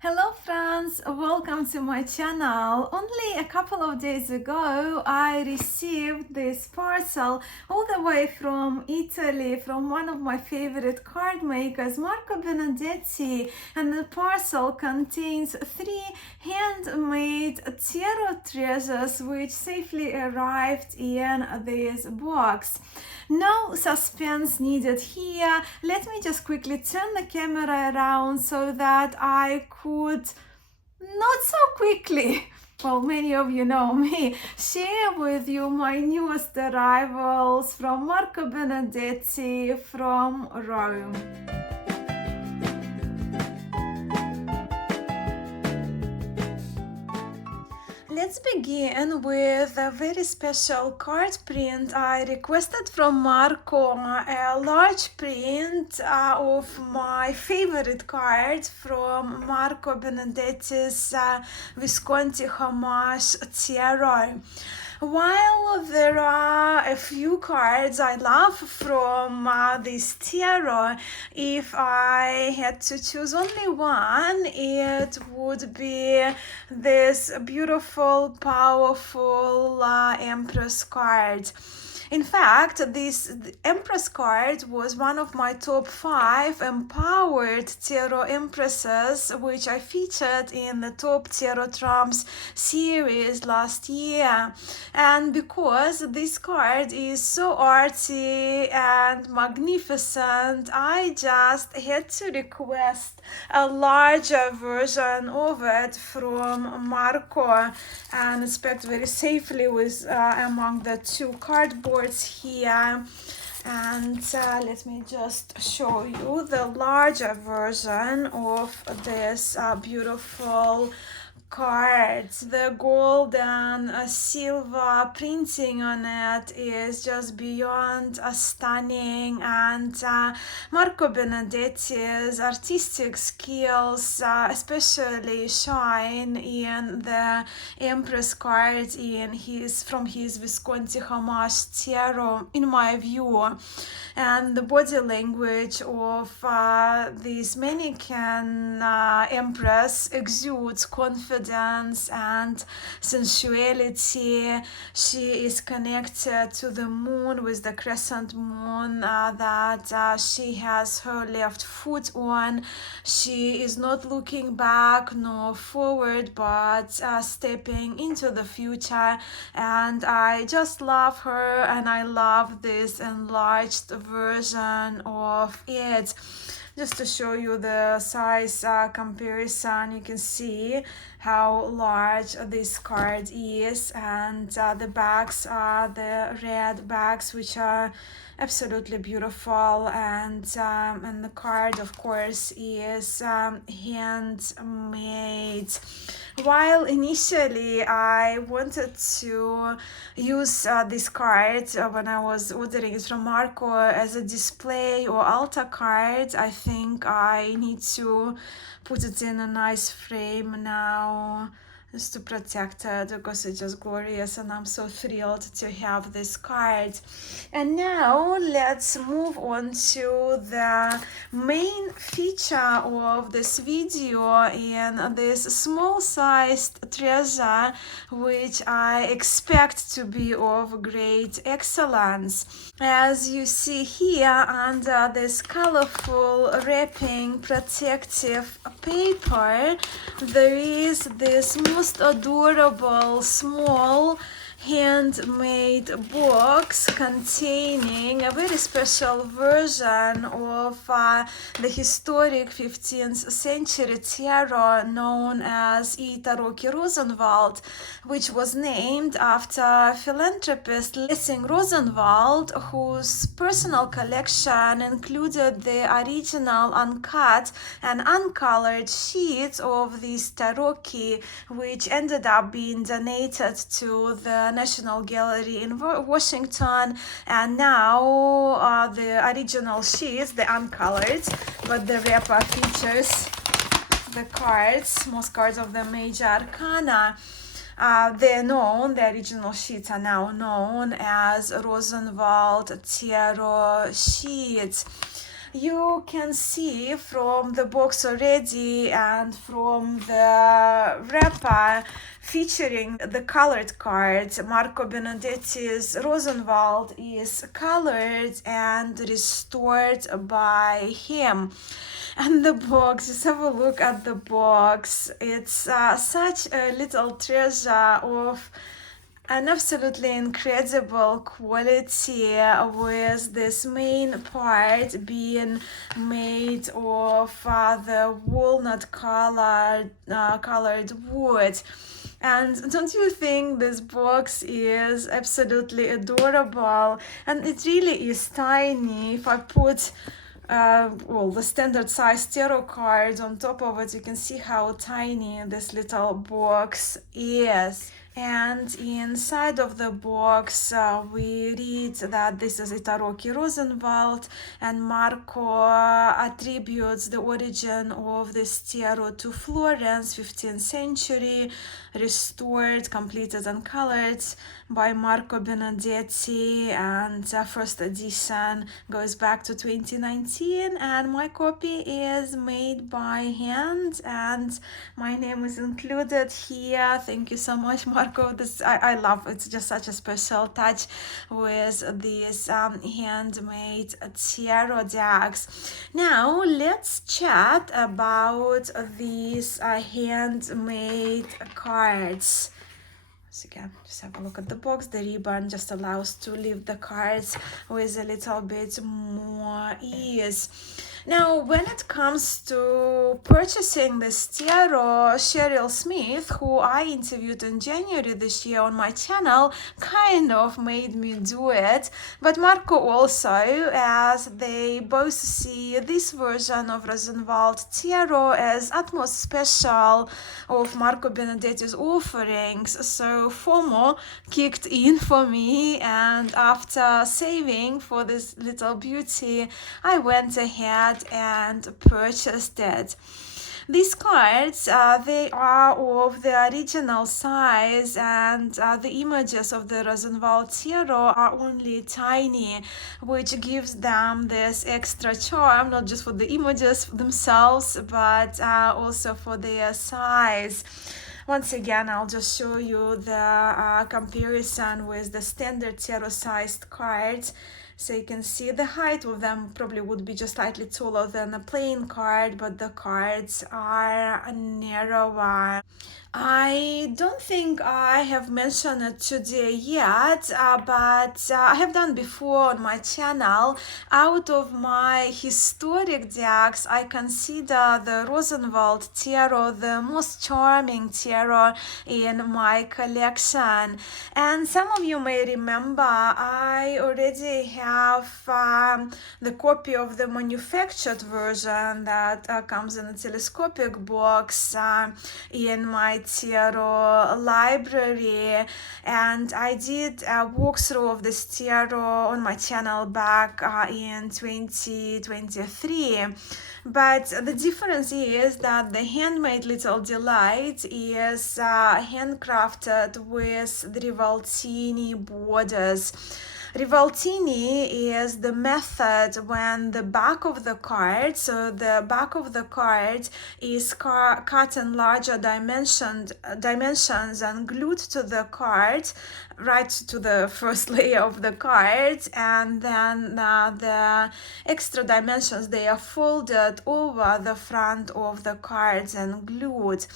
Hello friends, welcome to my channel. Only a couple of days ago I received this parcel all the way from Italy from one of my favorite card makers, Marco Benedetti, and the parcel contains 3 handmade tarot treasures which safely arrived in this box. No suspense needed here. Let me just quickly turn the camera around so that I could not so quickly, well, many of you know me, share with you my newest arrivals from Marco Benedetti from Rome. Let's begin with a very special card print I requested from Marco, a large print of my favorite card from Marco Benedetti's Visconti Homage Tarot. While there are a few cards I love from this tarot, if I had to choose only one, it would be this beautiful, powerful Empress card. In fact, this Empress card was one of my top 5 empowered tarot empresses, which I featured in the Top Tarot Trumps series last year. And because this card is so artsy and magnificent, I just had to request a larger version of it from Marco, and it's packed very safely with among the 2 cardboards here. And let me just show you the larger version of this beautiful cards. The gold and silver printing on it is just beyond stunning, and Marco Benedetti's artistic skills especially shine in the Empress card from his Visconti Homage Tarot, in my view. And the body language of this mannequin Empress exudes confidence and sensuality. She is connected to the moon with the crescent moon that she has her left foot on. She is not looking back nor forward, but stepping into the future. And I just love her, and I love this enlarged version of it. Just to show you the size comparison, you can see how large this card is, and the bags are the red bags, which are absolutely beautiful, and the card, of course, is handmade. While initially I wanted to use this card when I was ordering it from Marco as a display or altar card, I think I need to put it in a nice frame now, just to protect it, because it's just glorious, and I'm so thrilled to have this card. And now let's move on to the main feature of this video, in this small sized treasure, which I expect to be of great excellence. As you see here, under this colorful wrapping protective paper, there is this most adorable small handmade box containing a very special version of the historic 15th century tarot known as Tarocchi Rosenwald, which was named after philanthropist Lessing Rosenwald, whose personal collection included the original uncut and uncolored sheets of these Tarocchi, which ended up being donated to the National Gallery in Washington. And now the original sheets, the uncolored, but the wrapper features the cards, most cards of the major arcana. The original sheets are now known as Rosenwald Tarot sheets. You can see from the box already and from the wrapper featuring the colored cards. Marco Benedetti's Rosenwald is colored and restored by him. And the box, just have a look at the box. It's such a little treasure of an absolutely incredible quality, with this main part being made of the walnut colored wood. And don't you think this box is absolutely adorable? And it really is tiny. If I put well, the standard size tarot cards on top of it, you can see how tiny this little box is. And inside of the box, we read that this is a Tarocchi Rosenwald, and Marco attributes the origin of this tarot to Florence, 15th century, restored, completed, and colored by Marco Benedetti, and first edition goes back to 2019, and my copy is made by hand, and my name is included here. Thank you so much, Marco. This I love. It's just such a special touch with these handmade tarot decks. Now let's chat about these handmade cards. So again, just have a look at the box. The ribbon just allows to leave the cards with a little bit more ease. Now, when it comes to purchasing this tarot, Cheryl Smith, who I interviewed in January this year on my channel, kind of made me do it. But Marco also, as they both see this version of Rosenwald Tarot as utmost special of Marco Benedetti's offerings. So FOMO kicked in for me, and after saving for this little beauty, I went ahead and purchased it. These cards, they are of the original size, and the images of the Rosenwald Tarot are only tiny, which gives them this extra charm, not just for the images themselves, but also for their size. Once again, I'll just show you the comparison with the standard tarot-sized cards. So you can see the height of them probably would be just slightly taller than a plain card, but the cards are narrower. I don't think I have mentioned it today yet, but I have done before on my channel. Out of my historic decks, I consider the Rosenwald Tarot the most charming tarot in my collection. And some of you may remember I already have the copy of the manufactured version that comes in a telescopic box in my tarot library, and I did a walkthrough of this tarot on my channel back in 2023. But the difference is that the handmade Little Delight is handcrafted with the Rivaltini borders. Rivaltini is the method when the back of the card, so the back of the card is cut in larger dimensions and glued to the card, right to the first layer of the card, and then the extra dimensions, they are folded over the front of the cards and glued.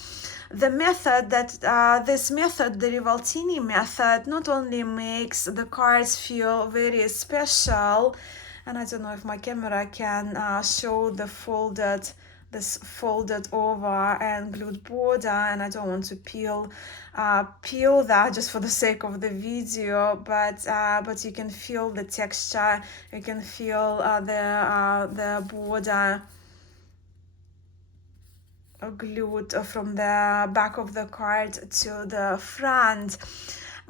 The method this method, the Rivaltini method, not only makes the cards feel very special, and I don't know if my camera can show the folded over and glued border, and I don't want to peel that just for the sake of the video, but you can feel the texture, you can feel the border glued from the back of the card to the front.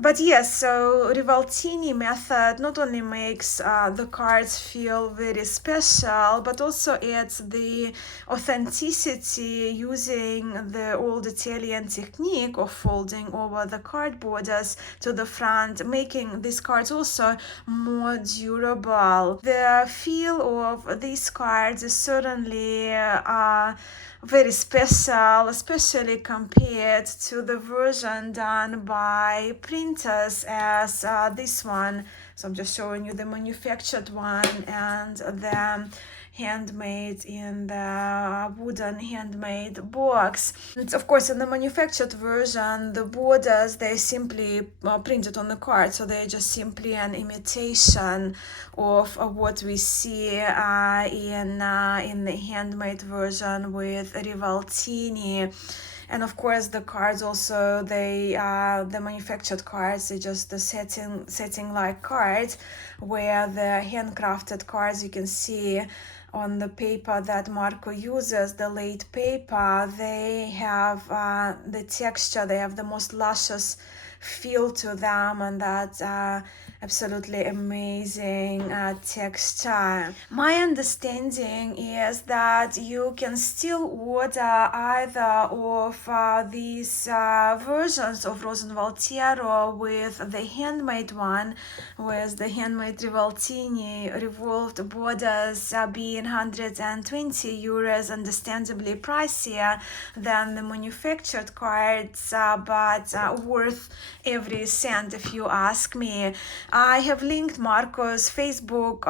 But yes, so Rivaltini method not only makes the cards feel very special, but also adds the authenticity using the old Italian technique of folding over the card borders to the front, making these cards also more durable. The feel of these cards is certainly very special, especially compared to the version done by printers as this one. So I'm just showing you the manufactured one and the handmade in the wooden handmade box. It's of course in the manufactured version the borders they simply printed on the card, so they're just simply an imitation of what we see in the handmade version with Rivaltini. And of course the cards also, they the manufactured cards, they just the setting like cards, where the handcrafted cards, you can see on the paper that Marco uses, the laid paper, they have the texture, they have the most luscious feel to them, and that's absolutely amazing texture. My understanding is that you can still order either of these versions of Rosenwald Tarot with the handmade one, with the handmade Rivaltini revolved borders being 120 euros, understandably pricier than the manufactured cards, but worth every cent if you ask me. I have linked Marco's Facebook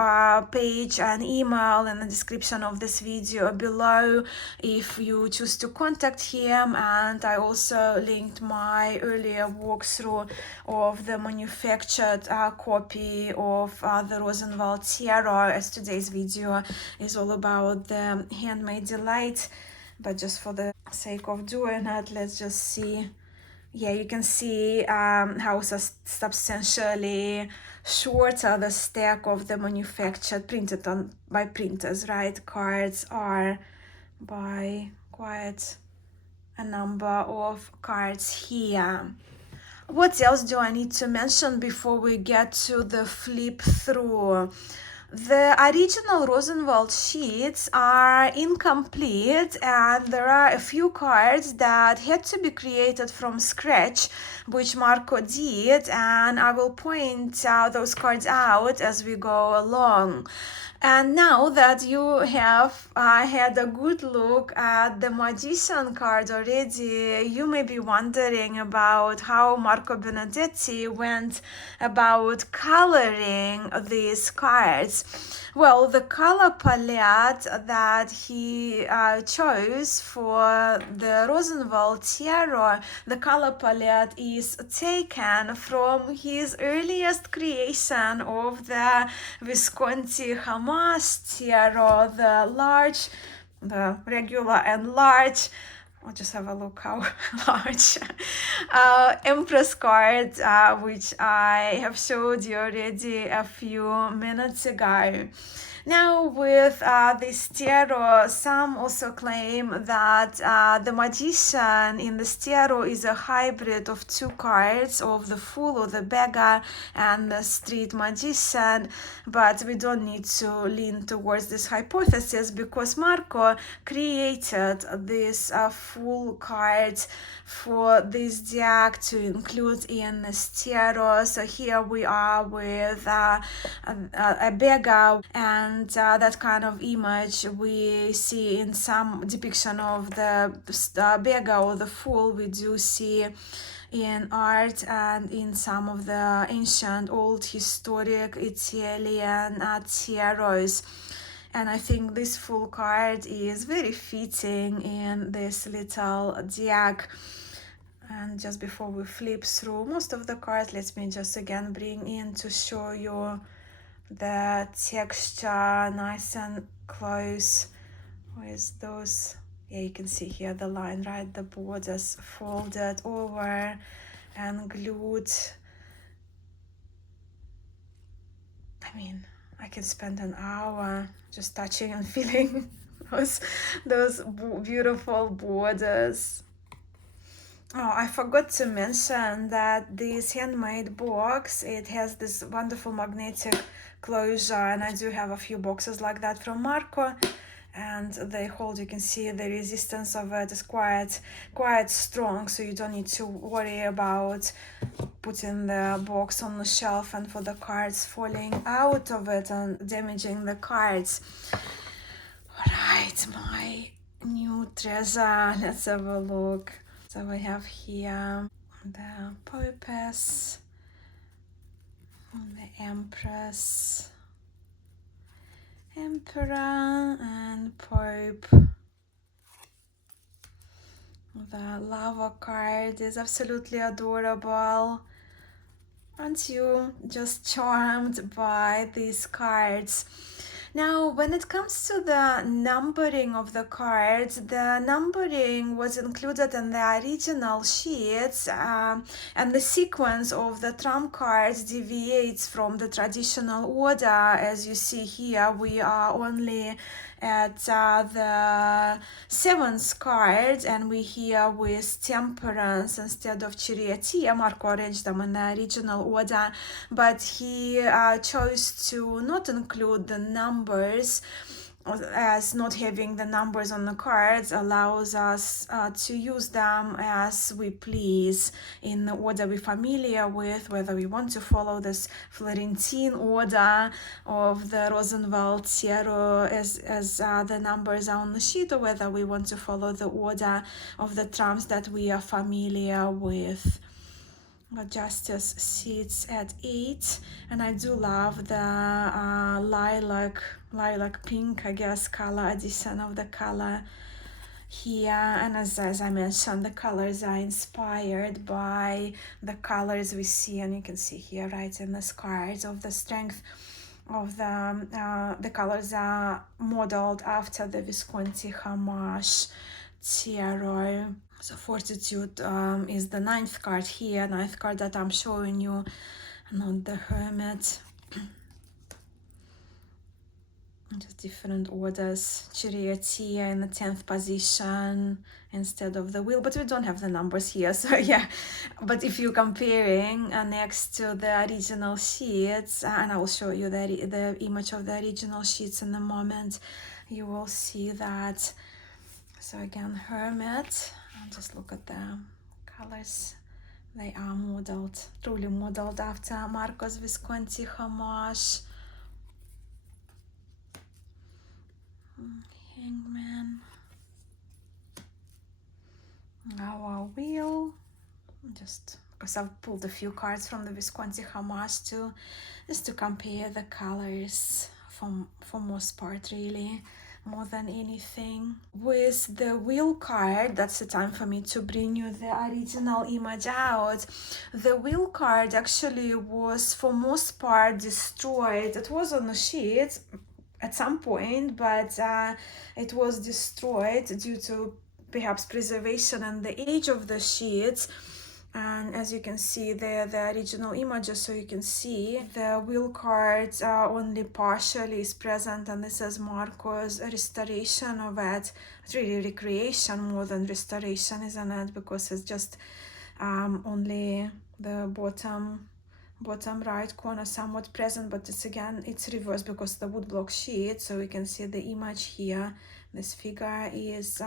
page and email in the description of this video below if you choose to contact him, and I also linked my earlier walkthrough of the manufactured copy of the Rosenwald Tarot, as today's video is all about the handmade delight. But just for the sake of doing it, let's just see. Yeah, you can see how substantially shorter the stack of the manufactured printed on by printers, right? Cards are by quite a number of cards here. What else do I need to mention before we get to the flip through? The original Rosenwald sheets are incomplete, and there are a few cards that had to be created from scratch, which Marco did, and I will point those cards out as we go along. And now that you have had a good look at the Magician card already, you may be wondering about how Marco Benedetti went about coloring these cards. Well, the color palette that he chose for the Rosenwald Tarot, the color palette is taken from his earliest creation of the Visconti Hamas Tarot, the regular and large. I'll just have a look how large Empress card, which I have showed you already a few minutes ago. Now with this tarot, some also claim that the Magician in this tarot is a hybrid of two cards, of the Fool or the Beggar and the Street Magician, but we don't need to lean towards this hypothesis because Marco created this Fool card for this deck to include in this tarot. So here we are with a beggar, and that kind of image we see in some depiction of the beggar or the fool we do see in art and in some of the ancient old historic Italian tarots. And I think this full card is very fitting in this little deck. And just before we flip through most of the cards, let me just again bring in to show you the texture nice and close with those. Yeah, you can see here the line, right? The borders folded over and glued. I mean, I can spend an hour just touching and feeling those beautiful borders. Oh, I forgot to mention that this handmade box, it has this wonderful magnetic closure, and I do have a few boxes like that from Marco, and they hold, you can see the resistance of it is quite strong, so you don't need to worry about putting the box on the shelf and for the cards falling out of it and damaging the cards. All right, my new treasure, let's have a look. So we have here the Popes, the Empress, Emperor, and Pope. The lava card is absolutely adorable. Aren't you just charmed by these cards? Now, when it comes to the numbering of the cards, the numbering was included in the original sheets, and the sequence of the trump cards deviates from the traditional order. As you see here, we are only at the seventh card, and we here with temperance instead of charioteer. Marco arranged them in the original order, but he chose to not include the numbers, as not having the numbers on the cards allows us to use them as we please in the order we're familiar with, whether we want to follow this Florentine order of the Rosenwald Tarot as the numbers are on the sheet, or whether we want to follow the order of the trumps that we are familiar with. But Justice sits at 8, and I do love the lilac pink, I guess, color addition of the color here. And as I mentioned, the colors are inspired by the colors we see, and you can see here right in this card of the strength of the colors are modeled after the Visconti Hamash Tarot. So Fortitude is the ninth card here, ninth card that I'm showing you, not the Hermit. Just different orders. Charioteer in the 10th position instead of the wheel, but we don't have the numbers here, so yeah. But if you're comparing next to the original sheets, and I will show you the image of the original sheets in a moment, you will see that. So again, Hermit, and just look at the colors. They are modeled, truly modeled after Marco's Visconti Hamash. Hangman. Our wheel. Just because I've pulled a few cards from the Visconti Hamash too, just to compare the colors for most part, really, more than anything. With the wheel card, that's the time for me to bring you the original image out. The wheel card actually was for most part destroyed. It was on the sheet at some point, but it was destroyed due to perhaps preservation and the age of the sheets. And as you can see there, the original images, so you can see the wheel cards are only partially is present, and this is Marco's restoration of it. It's really recreation more than restoration, isn't it? Because it's just only the bottom right corner somewhat present, but it's reversed because the woodblock sheet, so we can see the image here. This figure is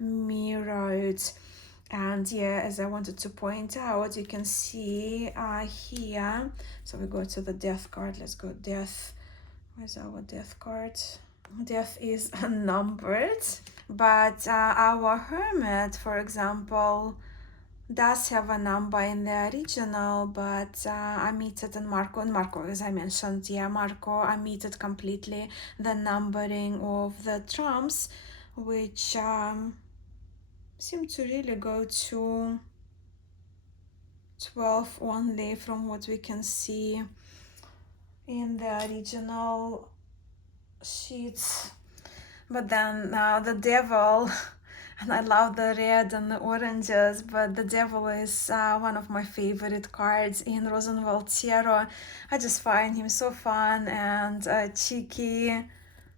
mirrored. And yeah, as I wanted to point out, you can see here, so we go to the death card. Let's go death. Where's our death card? Death is unnumbered, but our hermit, for example, does have a number in the original, but omitted in Marco. And Marco, as I mentioned, yeah, Marco omitted completely the numbering of the trumps, which seem to really go to 12 only from what we can see in the original sheets. But then the devil, and I love the red and the oranges, but the devil is one of my favorite cards in Rosenwald Tarot. I just find him so fun and cheeky.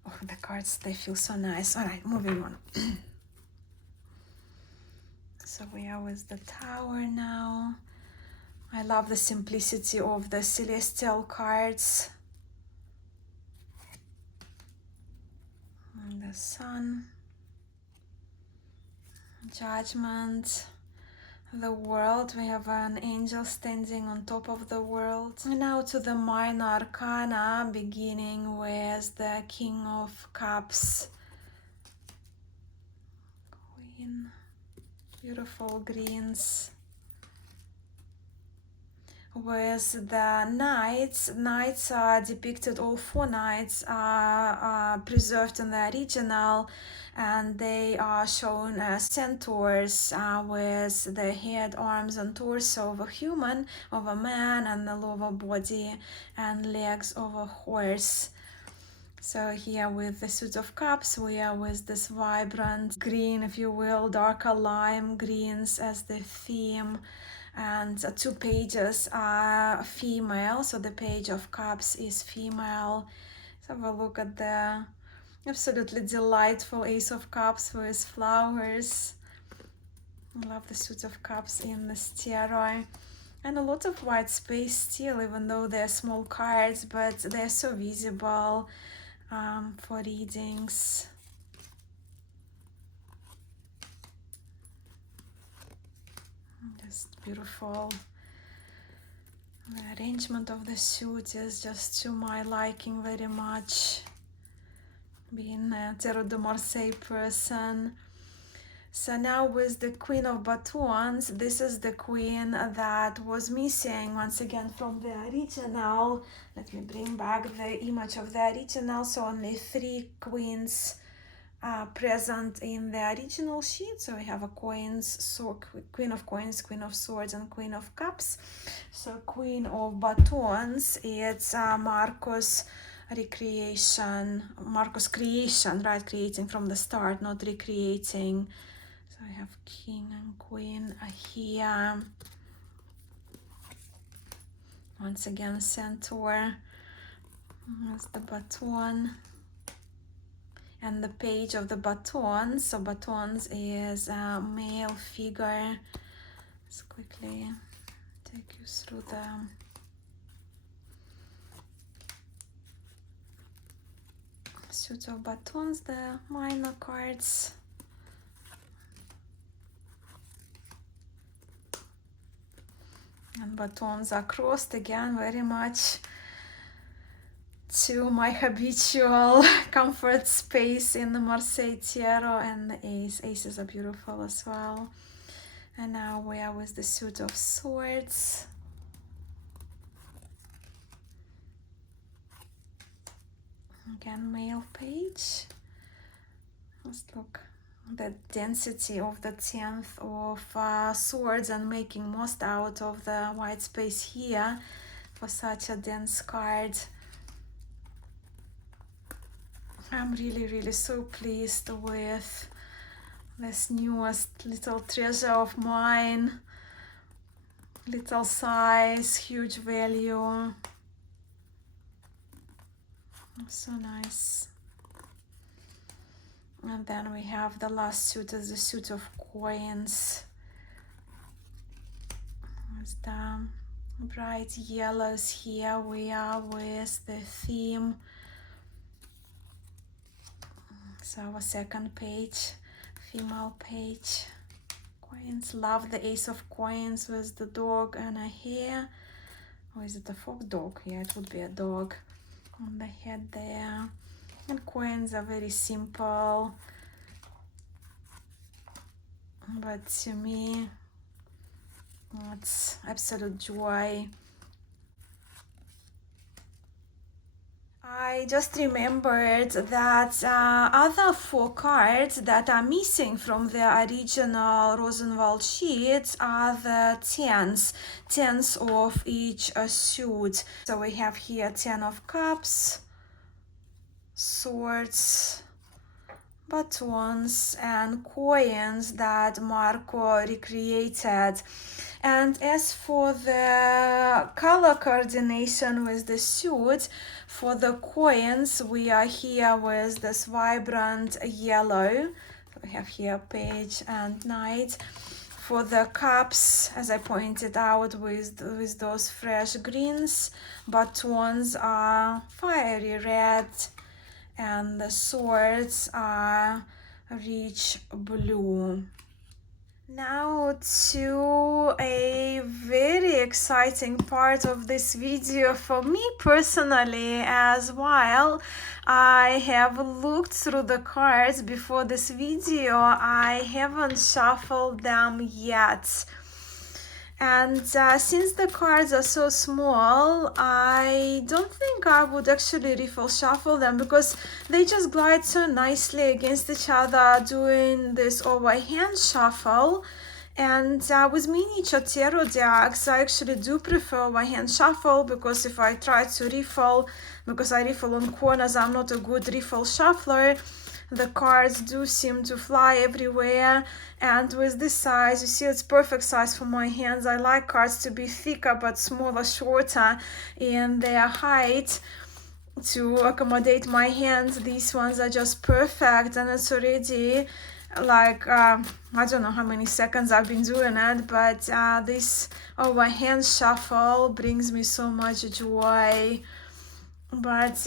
Oh, the cards, they feel so nice. All right, moving on. So we are with the Tower now. I love the simplicity of the celestial cards. And the Sun, Judgment, the World. We have an angel standing on top of the world. And now to the minor arcana, beginning with the King of Cups. Queen, beautiful greens. With the knights, knights are depicted, all four knights are preserved in the original, and they are shown as centaurs with the head, arms and torso of a human, of a man, and the lower body and legs of a horse. So here with the Suit of Cups, we are with this vibrant green, if you will, darker lime greens as the theme. And two pages are female, so the Page of Cups is female. Let's have a look at the absolutely delightful Ace of Cups with flowers. I love the Suit of Cups in this tarot. And a lot of white space still, even though they're small cards, but they're so visible for readings. Just beautiful. The arrangement of the suit is just to my liking very much, being a Tarot de Marseille person. So now with the Queen of Batons, this is the queen that was missing once again from the original. Let me bring back the image of the original. So only 3 queens present in the original sheet. So we have a Queen of Coins, Queen of Swords, and Queen of Cups. So Queen of Batons, it's Marco's creation, right? Creating from the start, not recreating. So I have King and Queen here. Once again, Centaur. That's the baton. And the Page of the Batons. So Batons is a male figure. Let's quickly take you through the Suit of Batons, the minor cards. And batons are crossed again, very much to my habitual comfort space in the Marseille Tarot. And the aces are beautiful as well. And now we are with the Suit of Swords. Again, male page. Let's look the density of the 10th of swords and making most out of the white space here for such a dense card. I'm really so pleased with this newest little treasure of mine. Little size, huge value. So nice. And then we have the last suit is the Suit of Coins. With the bright yellows here, we are with the theme. So our second page, female page. Coins, love the Ace of Coins with the dog and a hare. Or is it a fox? Dog? Yeah, it would be a dog on the head there. And coins are very simple, but to me it's absolute joy. I just remembered that other 4 cards that are missing from the original Rosenwald sheets are the tens of each suit. So we have here 10 of Cups, Swords, batons and coins that Marco recreated. And as for the color coordination with the suit, for the coins we are here with this vibrant yellow. We have here Page and Knight. for the cups, as I pointed out, with those fresh greens, but tones are fiery red, and the swords are rich blue. Now to a very exciting part of this video for me personally as well. I have looked through the cards before this video. I haven't shuffled them yet. And since the cards are so small, I don't think I would actually riffle shuffle them because they just glide so nicely against each other doing this overhand shuffle. And with miniature tarot decks, I actually do prefer overhand shuffle because if I try to riffle, because I riffle on corners, I'm not a good riffle shuffler. The cards do seem to fly everywhere, and with this size, you see it's perfect size for my hands. I like cards to be thicker but smaller, shorter in their height to accommodate my hands. These ones are just perfect, and it's already like I don't know how many seconds I've been doing it, but this overhand shuffle brings me so much joy. But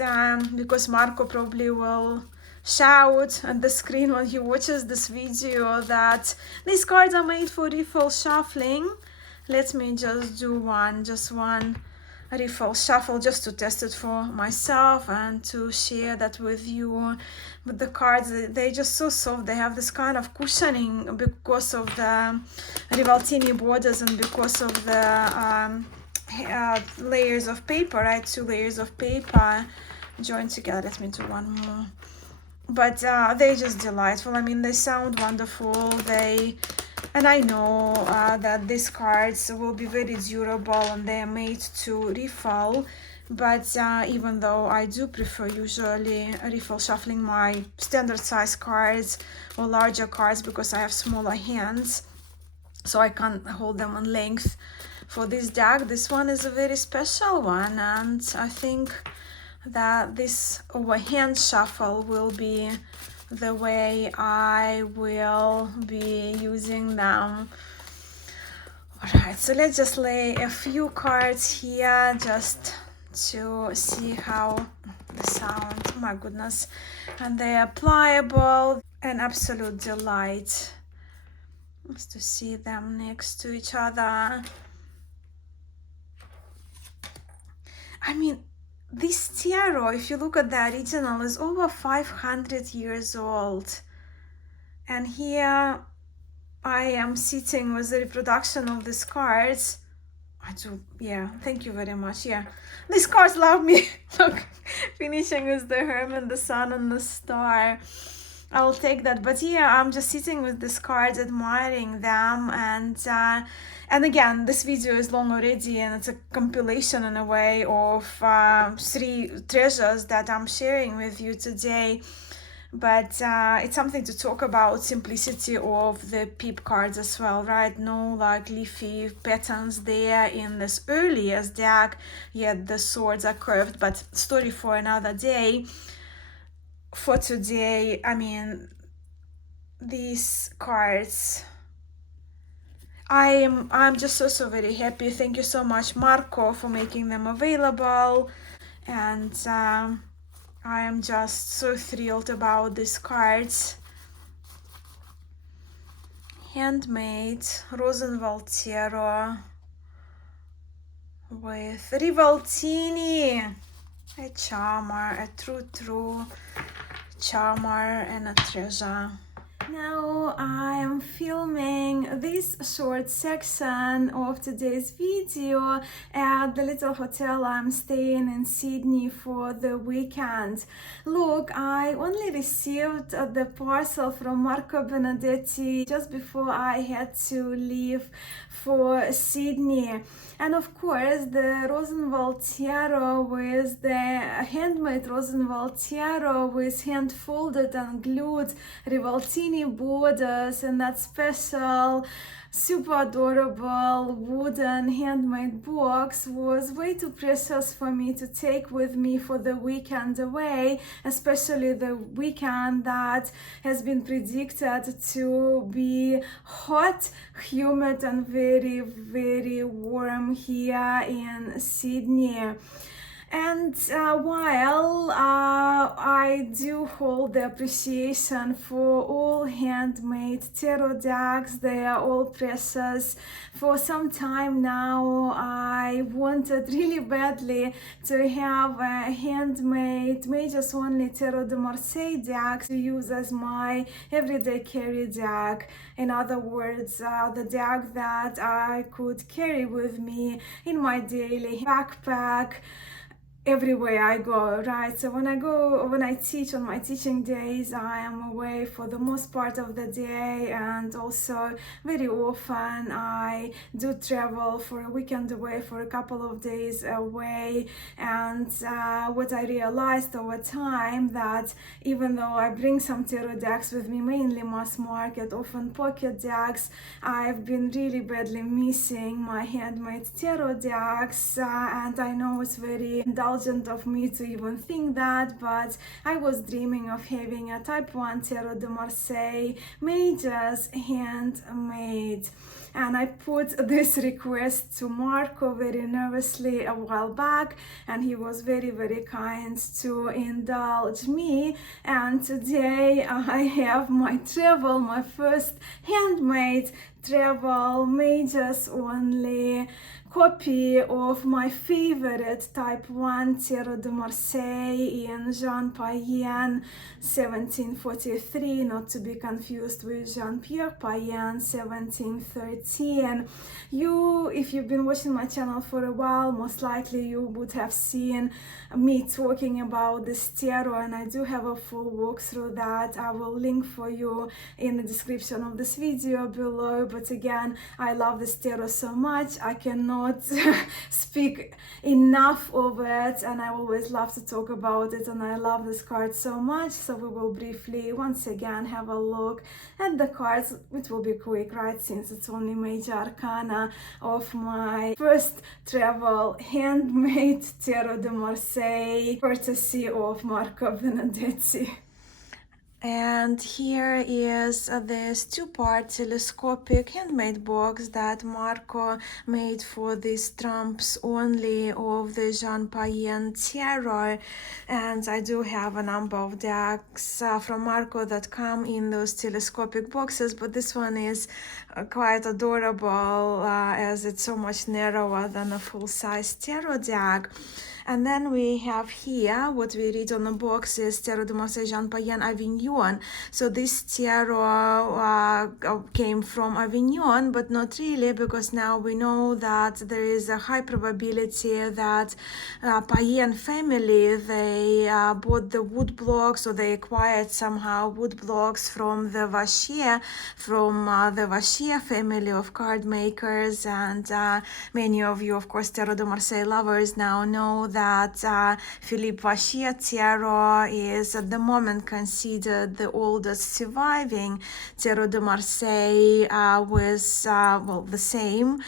because Marco probably will shout at the screen when he watches this video that these cards are made for riffle shuffling, let me just do one riffle shuffle just to test it for myself and to share that with you. But the cards, they're just so soft. They have this kind of cushioning because of the Rivaltini borders and because of the layers of paper, right? 2 layers of paper joined together. Let me do one more. But they're just delightful. I mean, they sound wonderful. And I know that these cards will be very durable and they are made to riffle. But even though I do prefer usually riffle shuffling my standard size cards or larger cards because I have smaller hands, so I can't hold them on length. For this deck, this one is a very special one, and I think that this overhand shuffle will be the way I will be using them. Alright, so let's just lay a few cards here just to see how the sound, oh my goodness, and they are pliable, an absolute delight just to see them next to each other. I mean, this tarot, if you look at the original, is over 500 years old. And here I am sitting with the reproduction of these cards. Yeah, thank you very much. Yeah, these cards love me. Look, finishing with the Hermit, the Sun, and the Star. I'll take that. But yeah, I'm just sitting with these cards, admiring them, and again, this video is long already, and it's a compilation in a way of 3 treasures that I'm sharing with you today. But it's something to talk about, simplicity of the peep cards as well, right? No like leafy patterns there in this earliest deck, yet the swords are curved, but story for another day. For today, I mean, these cards, I'm just so very happy. Thank you so much, Marco, for making them available, and I am just so thrilled about these cards. Handmade, Rosenwald Tarot with Rivaltini, a charmer, a true charmer, and a treasure. Now I am filming this short section of today's video at the little hotel I'm staying in Sydney for the weekend. Look, I only received the parcel from Marco Benedetti just before I had to leave for Sydney. And of course, the Rosenwald Tarot with the handmade Rosenwald Tarot with hand folded and glued Rivaltini tiny borders and that special super adorable wooden handmade box was way too precious for me to take with me for the weekend away, especially the weekend that has been predicted to be hot, humid and very, very warm here in Sydney. And while I do hold the appreciation for all handmade tarot decks, they are all precious. For some time now, I wanted really badly to have a handmade Mages Only Tarot de Marseille deck to use as my everyday carry deck. In other words, the deck that I could carry with me in my daily backpack everywhere I go, right? So when I teach on my teaching days, I am away for the most part of the day, and also very often I do travel for a weekend away, for a couple of days away. And what I realized over time, that even though I bring some tarot decks with me, mainly mass market, often pocket decks, I've been really badly missing my handmade tarot decks, and I know it's very indulgent of me to even think that, but I was dreaming of having a type 1 Tarot de Marseille Mages handmade. And I put this request to Marco very nervously a while back, and he was very, very kind to indulge me. And today I have my first handmade travel Mages Only copy of my favorite type 1 Tarot de Marseille in Jean Payen 1743, not to be confused with Jean-Pierre Payen 1713. If you've been watching my channel for a while, most likely you would have seen me talking about this tarot, and I do have a full walkthrough that I will link for you in the description of this video below. But again, I love this tarot so much, I cannot speak enough of it, and I always love to talk about it, and I love this card so much. So we will briefly once again have a look at the cards, which will be quick, right, since it's only major arcana of my first travel handmade Tarot de Marseille, courtesy of Marco Benedetti. And here is this two-part telescopic handmade box that Marco made for these trumps only of the Jean Payen Tarot. And I do have a number of decks from Marco that come in those telescopic boxes, but this one is quite adorable as it's so much narrower than a full-size tarot deck. And then we have here what we read on the box is Tarot de Marseille Jean Payen Avignon. So this tarot came from Avignon, but not really, because now we know that there is a high probability that Payen family, they bought the wood blocks, or they acquired somehow wood blocks from the Vachier, family of card makers. And many of you, of course, Tarot de Marseille lovers now know that Philippe Vachier Tarot is at the moment considered the oldest surviving Tarot de Marseille, with the same,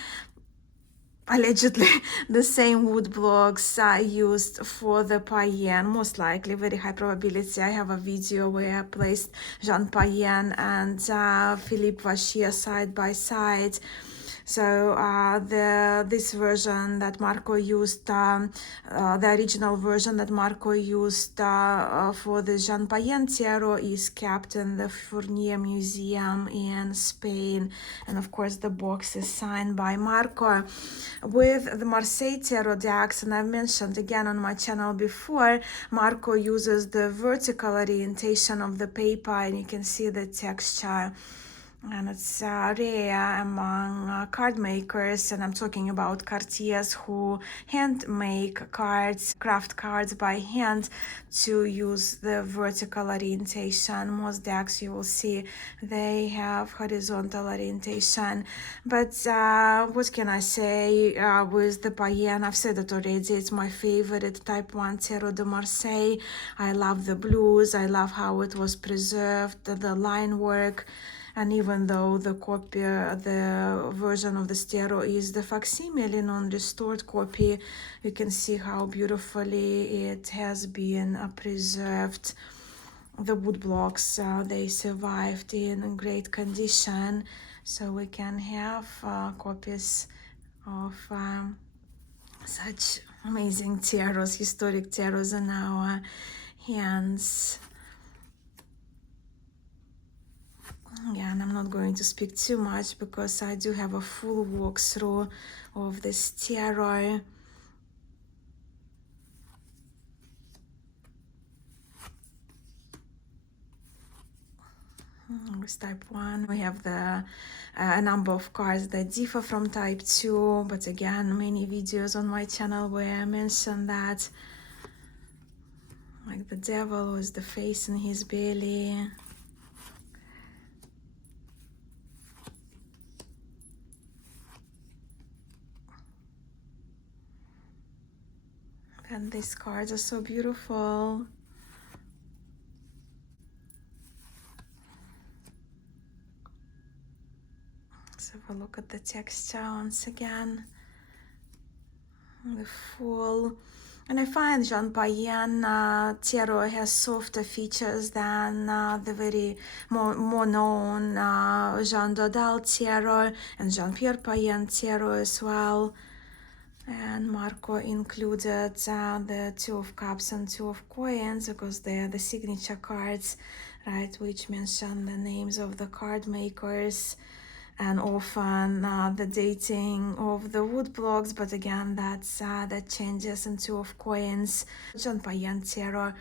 allegedly the same wood blocks used for the Payen, most likely, very high probability. I have a video where I placed Jean Payen and Philippe Vachier side by side. So this version that Marco used, the original version that Marco used for the Jean Payen Tarot, is kept in the Fournier Museum in Spain. And of course the box is signed by Marco. With the Marseille Tarot decks, and I've mentioned again on my channel before, Marco uses the vertical orientation of the paper, and you can see the texture and it's rare among card makers, and I'm talking about courtiers who hand make cards, craft cards by hand to use the vertical orientation. Most decks you will see they have horizontal orientation, but what can I say with the Payen? I've said it already, it's my favorite type 1 Tarot de Marseille. I love the blues, I love how it was preserved, the line work. And even though the copy, the version of the tarot is the facsimile, non-restored copy, you can see how beautifully it has been preserved. The wood blocks, they survived in great condition, so we can have copies of such amazing tarots, historic tarots in our hands. Yeah, and I'm not going to speak too much because I do have a full walkthrough of this tarot. With type 1, we have a number of cards that differ from type 2, but again, many videos on my channel where I mention that. Like the devil with the face in his belly. And these cards are so beautiful. Let's have a look at the texture once again. The full. And I find Jean Payen tarot has softer features than the very more known Jean Dodal tarot and Jean-Pierre Payen tarot as well. And Marco included the Two of Cups and Two of Coins because they are the signature cards, right, which mention the names of the card makers and often the dating of the wood blocks, but again that changes in Two of Coins. Jean Payen tarot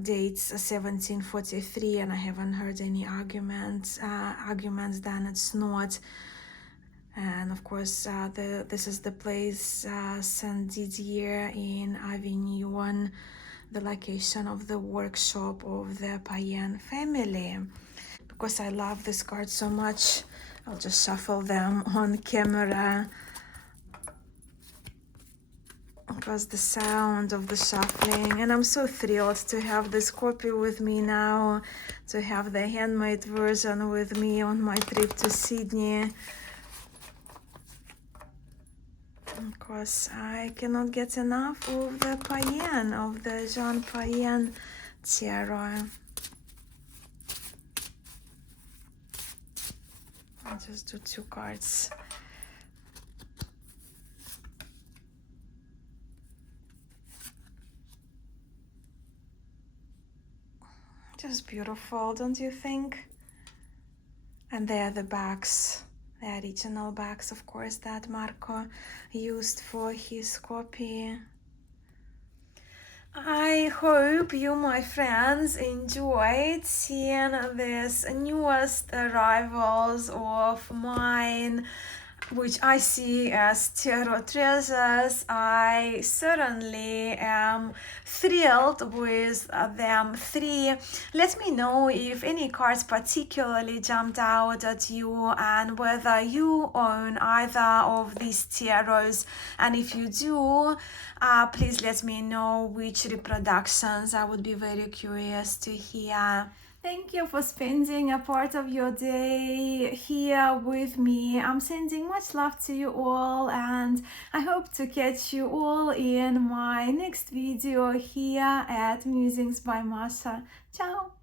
dates 1743, and I haven't heard any arguments then it's not. And of course, this is the place Saint Didier in Avignon, the location of the workshop of the Payen family. Because I love this card so much, I'll just shuffle them on camera. Because the sound of the shuffling, and I'm so thrilled to have this copy with me now, to have the handmade version with me on my trip to Sydney. Of course, I cannot get enough of the Payen, of the Jean Payen tarot. I'll just do 2 cards. Just beautiful, don't you think? And there are the backs. The original backs, of course, that Marco used for his copy. I hope you, my friends, enjoyed seeing these newest arrivals of mine, which I see as tarot treasures. I certainly am thrilled with them 3. Let me know if any cards particularly jumped out at you and whether you own either of these tarots, and if you do, please let me know which reproductions. I would be very curious to hear. Thank you for spending a part of your day here with me. I'm sending much love to you all, and I hope to catch you all in my next video here at Musings by Mascha. Ciao!